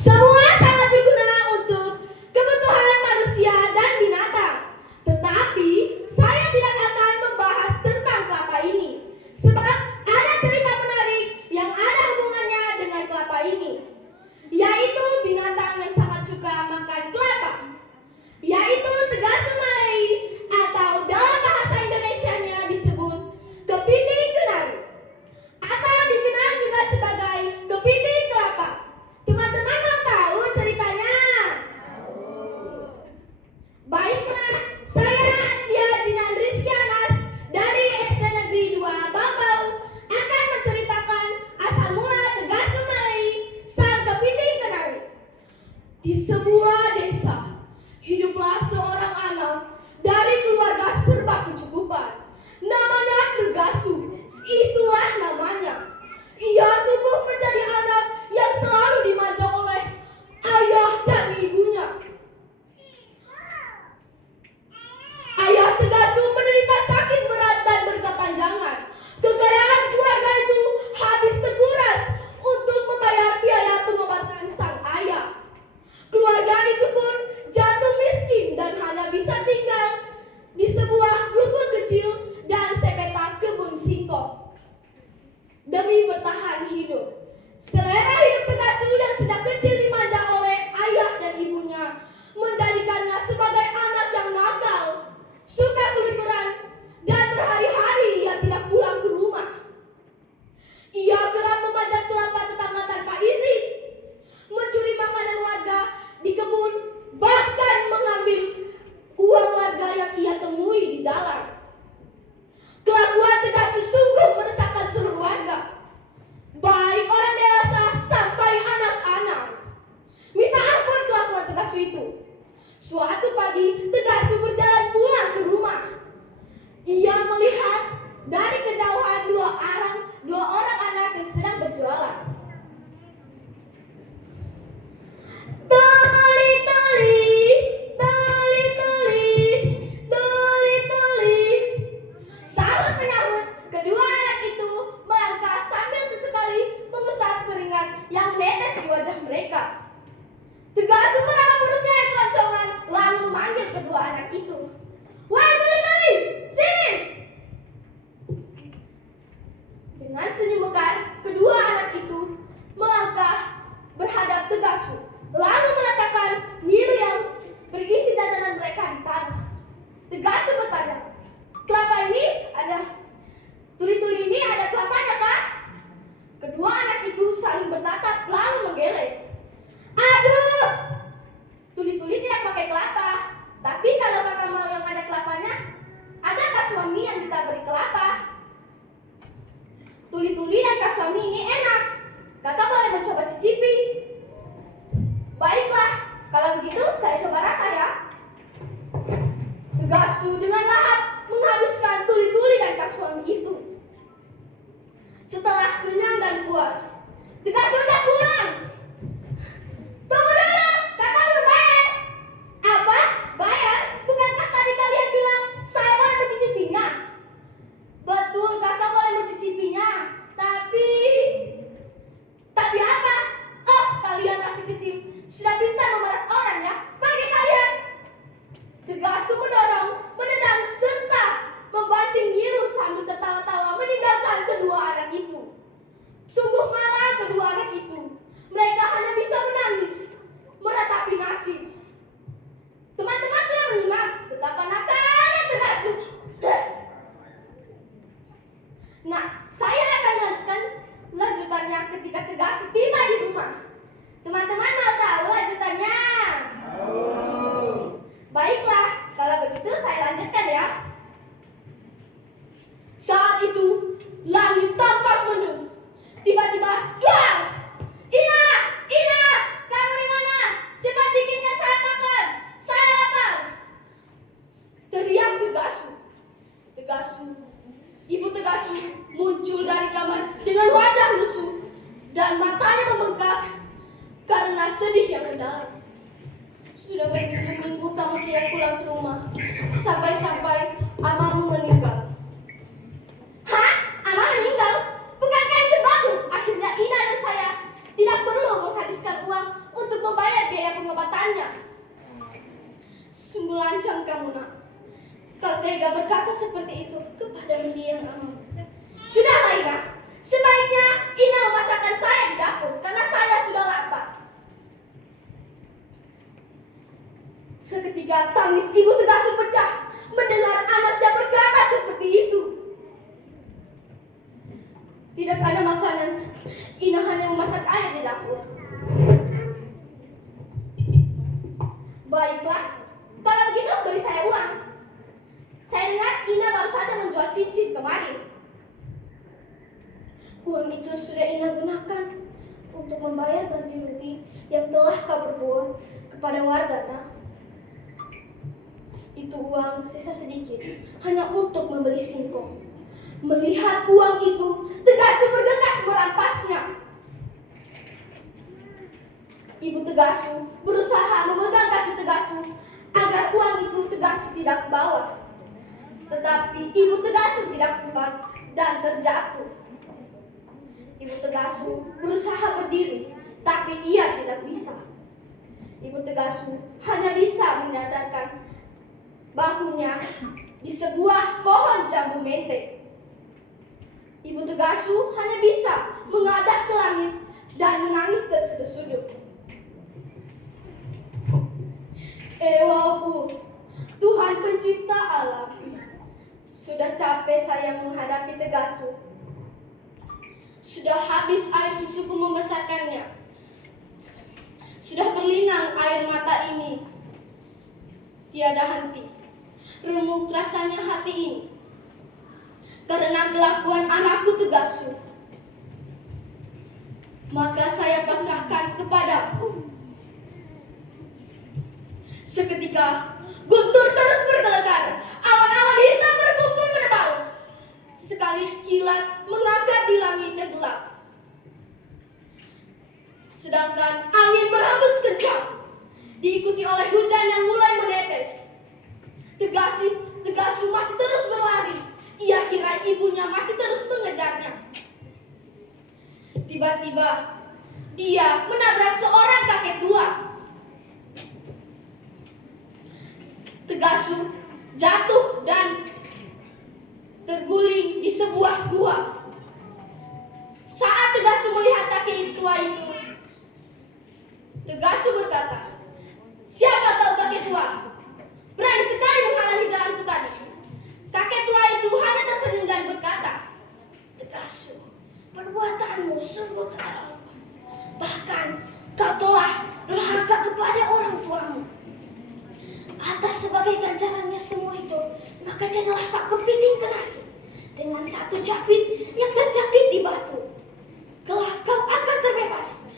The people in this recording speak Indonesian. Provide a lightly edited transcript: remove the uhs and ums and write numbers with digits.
Semua sangat berguna untuk kebutuhan manusia dan binatang. Tetapi saya tidak akan membahas tentang kelapa ini, sebab ada cerita menarik yang ada hubungannya dengan kelapa ini, yaitu binatang yang sangat suka makan kelapa, yaitu tegasu malei, atau dalam bahasa Indonesianya disebut kepiting kenari, atau dikenal juga sebagai kepiting kelapa. Teman-teman mau tahu ceritanya? Baiklah, saya Dia Jinan Rizky Anas dari SD Negeri 2 Bambau akan menceritakan asal mula tegasu malei sang kepiting kenari. Di sebuah desa, hiduplah seorang anak dari keluarga serba kecukupan. Namanya Tegasu, itulah namanya. Ia tumbuh menjadi anak yang selalu dimanja oleh ayah dan ibunya. Ayah Tegasu menderita sakit berat dan berkepanjangan. Kekayaan keluarga itu habis terkuras untuk membayar biaya pengobatan sang ayah. Keluarga itu pun jatuh miskin dan hanya bisa tinggal di sebuah gubuk kecil dan sepetak kebun singkong. Demi bertahan hidup, selera hidup Tegasu yang sejak kecil dimanja oleh ayah dan ibunya menjadikannya sebagai anak yang nakal, suka keliburan, dan berhari-hari ia tidak pulang ke rumah. Ia kerap memanjat kelapa tetangga tanpa izin, mencuri makanan warga di kebun, bahkan mengambil uang warga yang ia temui di jalan. Kelakuan Tegasu sungguh meresahkan seluruh warga, baik orang dewasa sampai anak-anak. Minta ampun kelakuan Tegasu itu. Suatu pagi Tegasu berjalan pulang ke rumah. Ia melihat dari kejauhan dua orang anak yang sedang berjualan. Tuli-tuli, tuli-tuli, tuli-tuli. Sahut menyahut, kedua anak itu melangkah sambil sesekali mengusap keringat yang menetes di wajah mereka. Tegasu menatap perutnya yang keroncongan, lalu memanggil kedua anak itu. Wahai tuli-tuli, sini! Dengan senyum mekar, kedua anak itu melangkah berhadap Tegasu, lalu meletakkan niru yang berisi jajanan mereka di tanah. Tegasu bertanya, kelapa ini ada, tuli-tuli ini ada kelapanya kah? Kedua anak itu saling bertatap lalu menggeleng. Aduh, tuli-tuli tidak pakai kelapa. Tapi kalau kakak mau yang ada kelapanya, adakah suami yang kita beri kelapa? Tuli-tuli dan kak suami ini enak. Kakak boleh mencoba cicipi. Baiklah, kalau begitu saya coba rasa ya. Tegasu dengan lahap menghabiskan tuli-tuli dan kak suami itu. Setelah kenyang dan puas, Tegasu hendak pulang. Tunggu dulu, kakak belum bayar. Apa? Bayar? Bukankah tadi kalian bilang saya boleh mencicipinya? Betul, kakak boleh mencicipinya. Tapi apa? Oh, kalian masih kecil, sudah pintar memeras orang ya. Pergi kalian. Tegasu mendorong, menendang, serta membanting nyiru sambil tertawa-tawa meninggalkan kedua anak itu. Sungguh malang kedua anak itu. Mereka hanya bisa menangis, meratapi nasib. Teman-teman sudah menyimak betapa nakalnya Tegasu. Nah, saya akan melanjutkan lanjutannya ketika Tegasu tiba di rumah. Teman-teman mau tahu lanjutannya? Baiklah, kalau begitu saya lanjutkan ya. Saat itu, langit tampak mendung. Tiba-tiba, wah! Ina! Ina! Kamu di mana? Cepat bikinkan saya makan. Saya lapar. Teriak Tegasu. Ibu Tegasu muncul dari kamar dengan wajah lusuh dan matanya membengkak karena sedih yang mendalam. Sudah berminggu-minggu kamu tidak pulang ke rumah. Sampai-sampai amamu meninggal. Hah? Ama meninggal? Bukankah itu bagus? Akhirnya Ina dan saya tidak perlu menghabiskan uang untuk biaya pengobatannya. Sungguh lancang kamu, nak. Kau tega berkata seperti itu kepada mendiang amat. Sudahlah, Ina. Sebaiknya Ina memasakkan saya di dapur karena saya sudah lapar. Seketika tangis ibu Tegasu pecah mendengar anaknya berkata seperti itu. Tidak ada makanan, Ina hanya memasak air di dapur. Baiklah, kalau begitu beri saya uang. Saya dengar Ina baru saja menjual cincin kemarin. Uang itu sudah Ina gunakan untuk membayar ganti rugi yang telah kau berbuat kepada warga, nak. Itu uang sisa sedikit hanya untuk membeli singkong. Melihat uang itu, Tegasu bergegas merampasnya. Ibu Tegasu berusaha memegang kaki Tegasu agar uang itu Tegasu tidak bawa. Tetapi Ibu Tegasu tidak kuat dan terjatuh. Ibu Tegasu berusaha berdiri, tapi ia tidak bisa. Ibu Tegasu hanya bisa menyadarkan bahunya di sebuah pohon jambu mente. Ibu Tegasu hanya bisa mengadah ke langit dan menangis terseduh-seduh. Ewaku, Tuhan pencipta alam, sudah capek saya menghadapi Tegasu. Sudah habis air susuku membesarkannya. Sudah berlinang air mata ini. Tiada henti. Remuk rasanya hati ini. Karena kelakuan anakku Tegasu. Maka saya pasrahkan kepadamu. Seketika guntur terus bergelegar. Awan-awan hitam berkumpul menebal. Sekali kilat mengakar di langit yang gelap. Sedangkan angin berhembus kencang, diikuti oleh hujan yang mulai menetes. Tegasu masih terus berlari. Ia kira ibunya masih terus mengejarnya. Tiba-tiba dia menabrak seorang kakek tua. Tegasu jatuh dan terguling di sebuah gua. Saat Tegasu melihat kakek tua itu, Tegasu berkata, "Siapa tahu kakek tua? Berani sekali menghalangi jalanku tadi." Kakek tua itu hanya tersenyum dan berkata, "Tegasu, perbuatanmu sungguh keterlaluan. Bahkan kau telah durhaka kepada orang tuamu. Atas sebagai ganjarannya semua itu, maka janganlah kau kepiting kenari dengan satu capit yang terjepit di batu. Kelak kau akan terbebas